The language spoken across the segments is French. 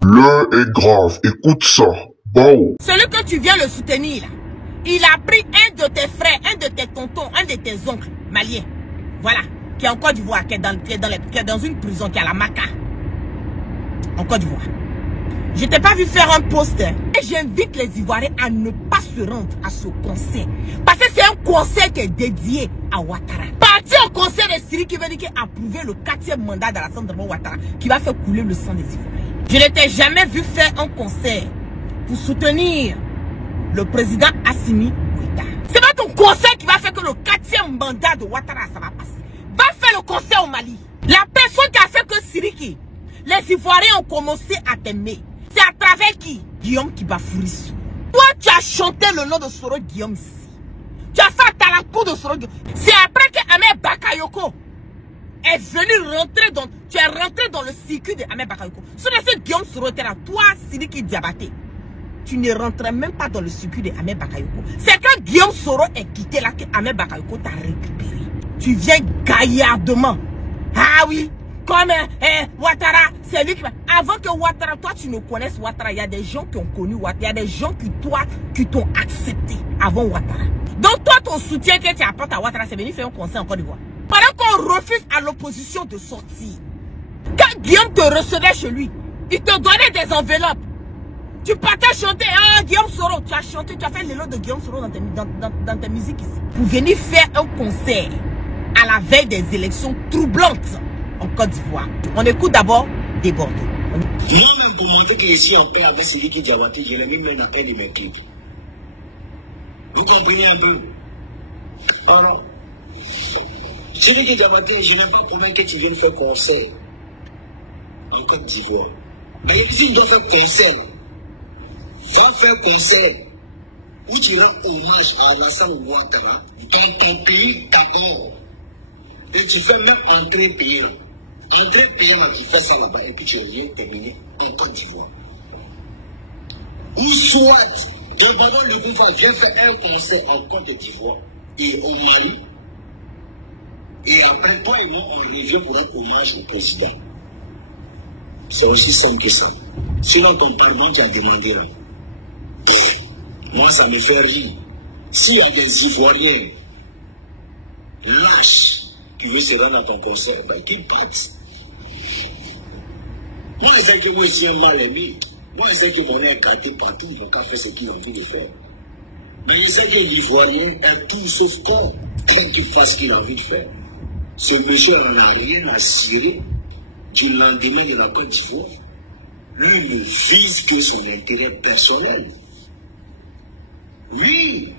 L'heure est grave, écoute ça. Bao. Celui que tu viens le soutenir, là, il a pris un de tes frères, un de tes tontons, un de tes oncles maliens. Voilà, qui est en Côte d'Ivoire, qui est dans une prison, qui est à la Maca. En Côte d'Ivoire. Je t'ai pas vu faire un post. Et j'invite les Ivoiriens à ne pas se rendre à ce concert. Parce que c'est un concert qui est dédié à Ouattara. Partir au concert de Syrie qui veut dire qu'il a approuvé le 4e mandat de la de Ouattara qui va faire couler le sang des Ivoiriens. Je ne t'ai jamais vu faire un concert pour soutenir le président Assimi Goïta. C'est pas ton concert qui va faire que le 4e mandat de Ouattara ça va passer. Va faire le concert au Mali. La personne qui a fait que Syrie, les Ivoiriens ont commencé à t'aimer. C'est à travers qui? Guillaume Kibafourissou. Toi, tu as chanté le nom de Soro Guillaume ici. Tu as fait à la cour de Soro Guillaume. C'est après que Ahmed Bakayoko est venu rentrer dans... Tu es rentré dans le circuit de Ahmed Bakayoko. Si ce Guillaume Soro était là, toi, Sidiki Diabaté, tu ne rentrais même pas dans le circuit de Ahmed Bakayoko. C'est quand Guillaume Soro est quitté là que Ahmed Bakayoko t'a récupéré. Tu viens gaillardement. Ah oui. Comme Ouattara, c'est lui qui va... Avant que Ouattara, toi tu ne connaisses Ouattara, il y a des gens qui ont connu Ouattara, il y a des gens qui t'ont accepté avant Ouattara. Donc toi, ton soutien que tu apportes à Ouattara, c'est venu faire un concert en Côte d'Ivoire. Pendant qu'on refuse à l'opposition de sortir. Quand Guillaume te recevait chez lui, il te donnait des enveloppes. Tu partais chanter, ah Guillaume Soro, tu as chanté, tu as fait l'élo de Guillaume Soro dans tes musiques ici. Pour venir faire un concert à la veille des élections troublantes en Côte d'Ivoire. On écoute d'abord des Bordeaux. Moi-même, pour montrer que je suis en paix avec Sidiki Diabaté, je l'ai même mis dans un de mes clips. Vous comprenez un peu? Oh non. Sidiki Diabaté, je n'ai pas promis que tu viennes faire concert en Côte d'Ivoire. Mais ici, il doit faire concert. Va faire concert où tu rends hommage à Alassane Ouattara dans ton pays d'abord. Et tu fais même entrer pays là. André Payant qui fait ça là-bas et puis tu reviens terminer en Côte d'Ivoire. Ou soit, devant le pouvoir vient faire un concert en Côte d'Ivoire et au Mali. Et après toi et moi, on revient pour rendre hommage au président. C'est aussi simple que ça. Sinon ton parlement tu as demandé là. Moi ça me fait rire. S'il y a des Ivoiriens lâches qui veulent se rendre à ton concert, ben qu'ils partent. Moi, je sais que moi, je suis un mal aimé. Moi, je sais que mon est écarté partout. Ils vont qu'à faire ce qu'ils ont envie de faire. Mais je sais que l'Ivoirien est tout sauf corps quand il fasse ce qu'il a envie de faire. Ce monsieur n'en a rien à cirer du lendemain de la Côte d'Ivoire. Lui, il ne vise que son intérêt personnel. Oui.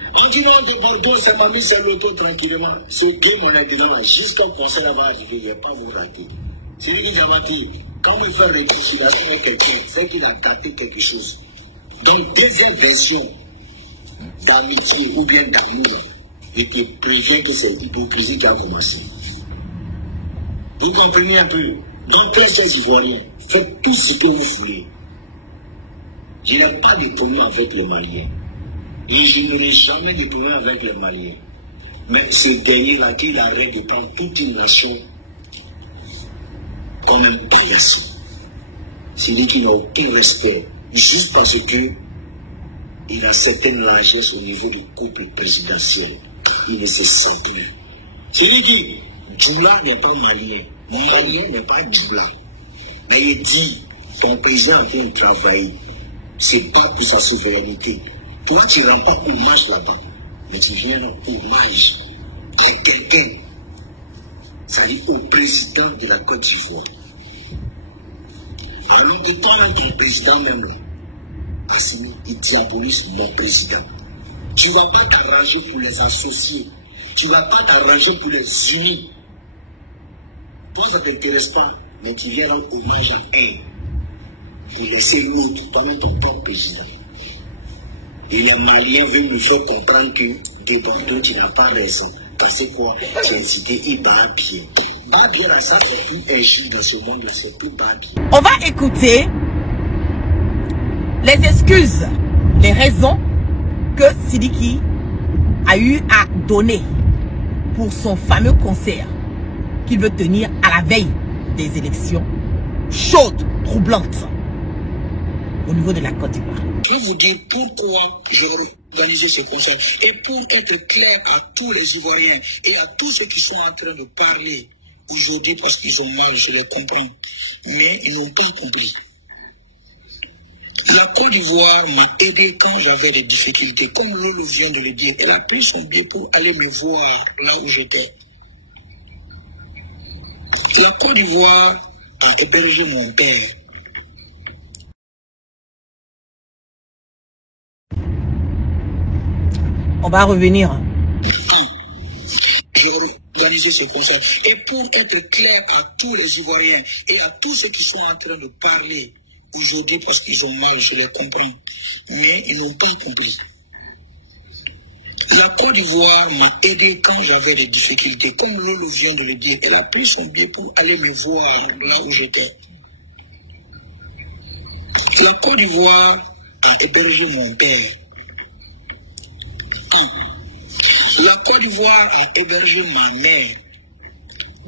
En disant que Bordeaux, ça m'a mis sur l'auto tranquillement. Ce game, on est dedans là. Jusqu'au concert va arriver, il ne va pas vous rater. C'est lui qui a battu. Quand on fait réconciliation avec quelqu'un, c'est qu'il a gâté quelque chose. Donc, deuxième version d'amitié ou bien d'amour, je te préviens que c'est l'hypocrisie qui a commencé. Vous comprenez un peu? Donc, les Ivoiriens, faites tout ce que vous voulez. Je n'ai pas de tournoi avec les Maliens. Et je n'aurai jamais de tournoi avec les Maliens. Mais ce dernier-là, qu'il arrête de prendre toute une nation comme un paillasson. C'est lui qui n'a aucun respect, juste parce que il a certaines largesses au niveau du couple présidentiel. Il ne se sent plus. C'est lui qui, Djoula n'est pas malien. Malien n'est pas Djoula. Mais il dit, ton président est en train de travailler. C'est pas pour sa souveraineté. Toi, tu ne rends pas hommage là-bas. Mais tu viens rendre hommage à quelqu'un. C'est-à-dire au président de la Côte d'Ivoire. Alors que toi, là, ton président même là, Assimi, il diabolise mon président. Tu ne vas pas t'arranger pour les associer. Tu ne vas pas t'arranger pour les unir. Toi, ça ne t'intéresse pas, mais tu viens rendre hommage à un. Pour laisser l'autre, toi-même ton propre président. Et les Maliens veulent nous faire comprendre que de Bordeaux, tu n'as pas raison. Quand c'est quoi? Tu as cité Ibapier. Babier, ça, c'est plus injuste dans ce monde-là, c'est plus Babier. On va écouter les excuses, les raisons que Sidiki a eu à donner pour son fameux concert qu'il veut tenir à la veille des élections chaude, troublante au niveau de la Côte d'Ivoire. Je vais vous dire pourquoi j'ai organisé ce concert et pour être clair à tous les Ivoiriens et à tous ceux qui sont en train de parler aujourd'hui parce qu'ils ont mal, je les comprends, mais ils n'ont pas compris. La Côte d'Ivoire m'a aidé quand j'avais des difficultés, comme Lolo vient de le dire. Elle a pris son billet pour aller me voir là où j'étais. La Côte d'Ivoire a hébergé mon père. On va revenir. J'ai organisé ce concert. Et pour être clair à tous les Ivoiriens et à tous ceux qui sont en train de parler aujourd'hui parce qu'ils ont mal, je les comprends, mais ils n'ont pas compris. La Côte d'Ivoire m'a aidé quand j'avais des difficultés, comme Lolo vient de le dire. Elle a pris son billet pour aller me voir là où j'étais. La Côte d'Ivoire a hébergé mon père. La Côte d'Ivoire a hébergé ma mère.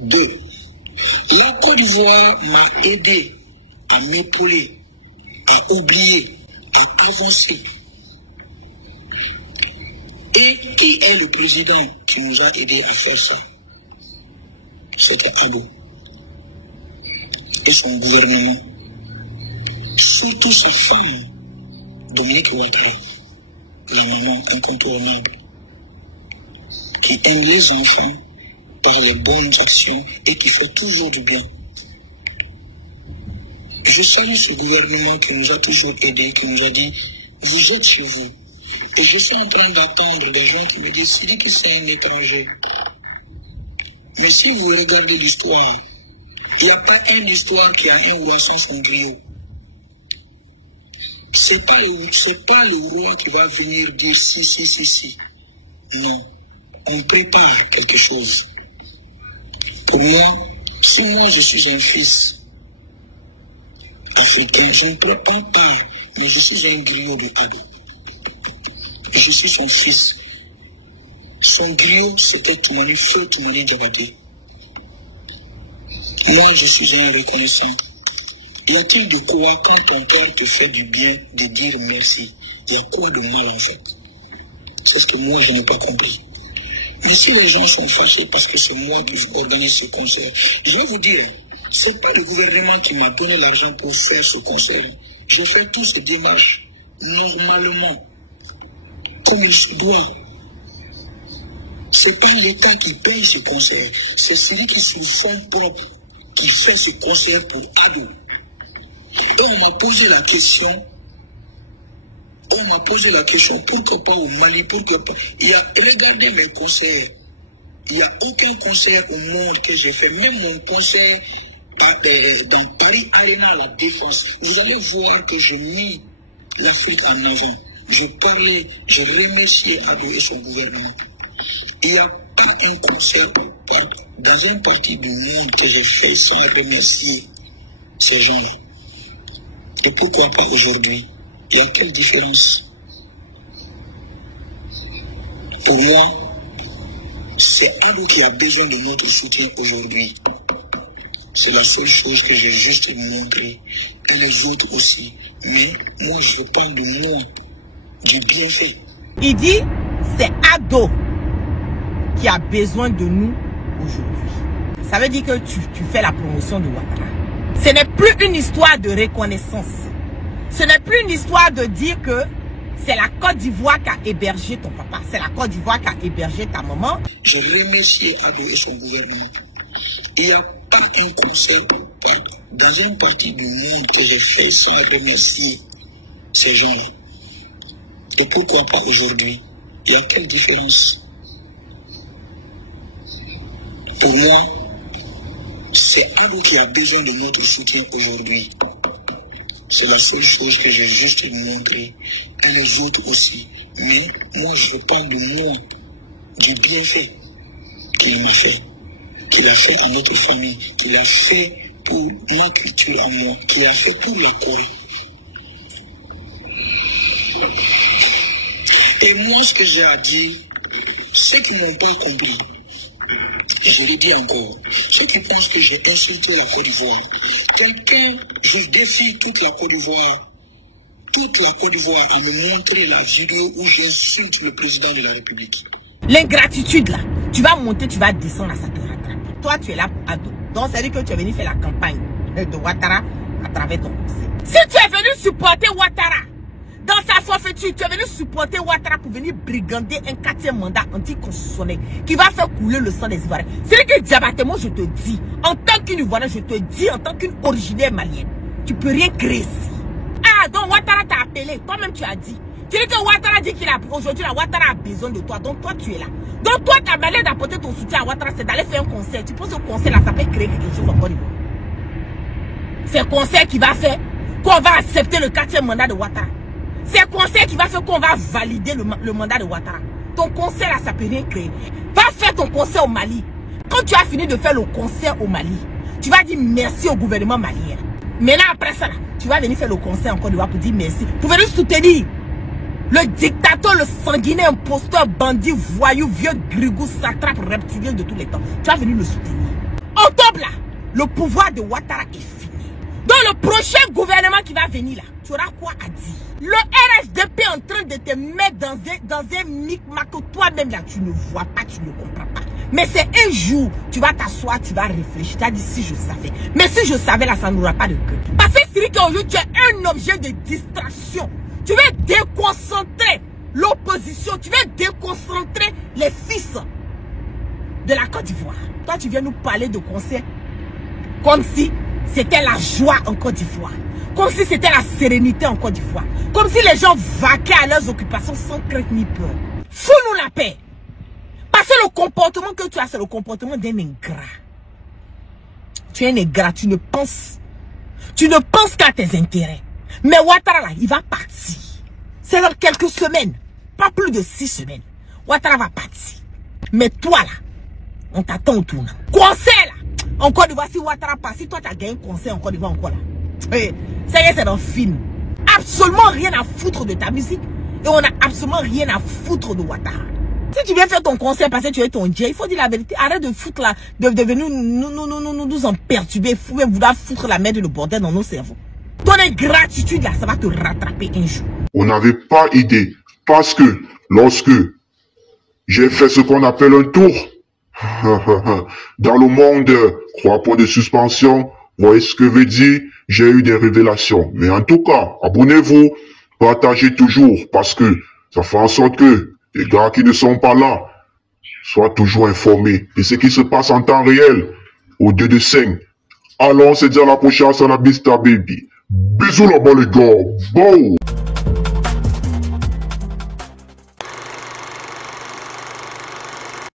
2. La Côte d'Ivoire m'a aidé à m'épauler, à oublier, à avancer. Et qui est le président qui nous a aidés à faire ça? C'était Abo et son gouvernement. Surtout sa femme, Dominique Ouattara, la maman incontournable, qui aime les enfants par les bonnes actions et qui fait toujours du bien. Je salue ce gouvernement qui nous a toujours aidés, qui nous a dit, vous êtes chez vous. Et je suis en train d'attendre des gens qui me disent, c'est que c'est un étranger. Mais si vous regardez l'histoire, il n'y a pas une histoire qui a un roi sans son griot. C'est pas le roi qui va venir dire si. Non. On prépare quelque chose. Pour moi, si moi je suis un fils africain, je ne prépare pas, mais je suis un griot de Ado. Je suis son fils. Son griot, c'était Toumani Diabaté. Moi, je suis un reconnaissant. Y a-t-il de quoi, quand ton cœur te fait du bien, de dire merci? Il y a quoi de mal en fait? C'est ce que moi, je n'ai pas compris. Mais si les gens sont fâchés parce que c'est moi qui organise ce concert, je vais vous dire, ce n'est pas le gouvernement qui m'a donné l'argent pour faire ce concert. Je fais toutes ces démarches normalement, comme il se doit. Ce n'est pas l'État qui paye ce concert, c'est celui qui sur son propre qui fait ce concert pour Ado. Et on m'a posé la question, pourquoi pas au Mali, pourquoi pas. Regardez mes concerts. Il n'y a aucun concert au monde que j'ai fait, même mon concert dans Paris Arena à la Défense. Vous allez voir que j'ai mis l'Afrique en avant. Je parlais, je remerciais Ado et son gouvernement. Il n'y a pas un concert dans une partie du monde que j'ai fait sans remercier ces gens-là. Et pourquoi pas aujourd'hui? Il y a quelle différence? Pour moi, c'est Ado qui a besoin de notre soutien aujourd'hui. C'est la seule chose que j'ai juste montré. Et les autres aussi. Mais moi, je parle de moi, du bienfait. Il dit, c'est Ado qui a besoin de nous aujourd'hui. Ça veut dire que tu fais la promotion de Ouattara. Ce n'est plus une histoire de reconnaissance. Ce n'est plus une histoire de dire que c'est la Côte d'Ivoire qui a hébergé ton papa. C'est la Côte d'Ivoire qui a hébergé ta maman. Je remercie Ado et son gouvernement. Il n'y a pas un concert dans une partie du monde que j'ai fait sans remercier ces gens-là. Et pourquoi pas aujourd'hui? Il y a quelle différence? Pour moi, c'est Ado qui a besoin de notre soutien aujourd'hui. C'est la seule chose que j'ai juste montré. Et les autres aussi. Mais moi, je parle de moi, du bienfait qu'il m'a fait. Qu'il a fait à notre famille. Qu'il a fait pour ma culture à moi. Qu'il a fait pour la Corée. Et moi, ce que j'ai à dire, ceux qui n'ont pas compris, Je l'ai dit encore, ceux qui pensent que j'ai insulté la Côte d'Ivoire, je défie toute la Côte d'Ivoire à me montrer la vidéo où j'insulte le président de la République. L'ingratitude là, tu vas monter, tu vas descendre, ça te rattrape. Toi, tu es là pour ado. Donc, ça veut dire que tu es venu faire la campagne de Ouattara à travers ton conseil. Si tu es venu supporter Ouattara dans sa forfaiture, tu es venu supporter Ouattara pour venir brigander un 4e mandat anticonstitutionnel qui va faire couler le sang des Ivoiriens. C'est que Diabaté, moi je te dis, en tant qu'une Ivoirienne, je te dis, en tant qu'une originaire malienne, tu peux rien créer ici. Ah, donc Ouattara t'a appelé, toi-même tu as dit. Tu dis que Ouattara dit qu'il a aujourd'hui, Ouattara a besoin de toi, donc toi tu es là. Donc toi, ta manière d'apporter ton soutien à Ouattara, c'est d'aller faire un concert. Tu penses que ce concert-là, ça peut créer quelque chose en Côte d'Ivoire. C'est un concert qui va faire qu'on va accepter le 4e mandat de Ouattara. C'est un concert qui va faire qu'on va valider le mandat de Ouattara. Ton concert là, ça peut rien créer. Va faire ton concert au Mali. Quand tu as fini de faire le concert au Mali, tu vas dire merci au gouvernement malien. Maintenant après ça, là, tu vas venir faire le concert en Côte d'Ivoire pour dire merci. Pour venir soutenir le dictateur, le sanguinaire, imposteur, bandit, voyou, vieux grigou, satrape, reptilien de tous les temps. Tu vas venir le soutenir. Octobre là, le pouvoir de Ouattara est fini. Dans le prochain gouvernement qui va venir là, tu auras quoi à dire? Le RHDP est en train de te mettre dans un micmac que toi-même là, tu ne vois pas, tu ne comprends pas. Mais c'est un jour, tu vas t'asseoir, tu vas réfléchir. Tu as dit si je savais. Mais si je savais là, ça n'aura pas de cœur. Parce que c'est qu'aujourd'hui, tu es un objet de distraction. Tu veux déconcentrer l'opposition. Tu veux déconcentrer les fils de la Côte d'Ivoire. Toi, tu viens nous parler de concert comme si c'était la joie en Côte d'Ivoire. Comme si c'était la sérénité en Côte d'Ivoire. Comme si les gens vaquaient à leurs occupations sans crainte ni peur. Fous-nous la paix. Parce que le comportement que tu as, c'est le comportement d'un ingrat. Tu es un ingrat, tu ne penses qu'à tes intérêts. Mais Ouattara là, il va partir. C'est dans quelques semaines, pas plus de 6 semaines. Ouattara va partir. Mais toi là, on t'attend au tournant. Conseil là, en Côte d'Ivoire, si Ouattara passe, si toi tu as gagné un conseil en Côte d'Ivoire encore là. Ça y est, c'est dans le film. Absolument rien à foutre de ta musique. Et on n'a absolument rien à foutre de Ouattara. Si tu viens faire ton concert parce que tu es ton Dieu, il faut dire la vérité. Arrête de foutre là, de venir nous en perturber, vouloir foutre la merde et le bordel dans nos cerveaux. Ton ingratitude là, ça va te rattraper un jour. On n'avait pas idée. Parce que lorsque j'ai fait ce qu'on appelle un tour, dans le monde, crois pas de suspension, voyez ce que veut dire, j'ai eu des révélations. Mais en tout cas, abonnez-vous, partagez toujours, parce que ça fait en sorte que les gars qui ne sont pas là soient toujours informés de ce qui se passe en temps réel, au 2 de 5. Allons se dire à la prochaine, c'est la Bista Baby. Bisous là-bas les gars, bon.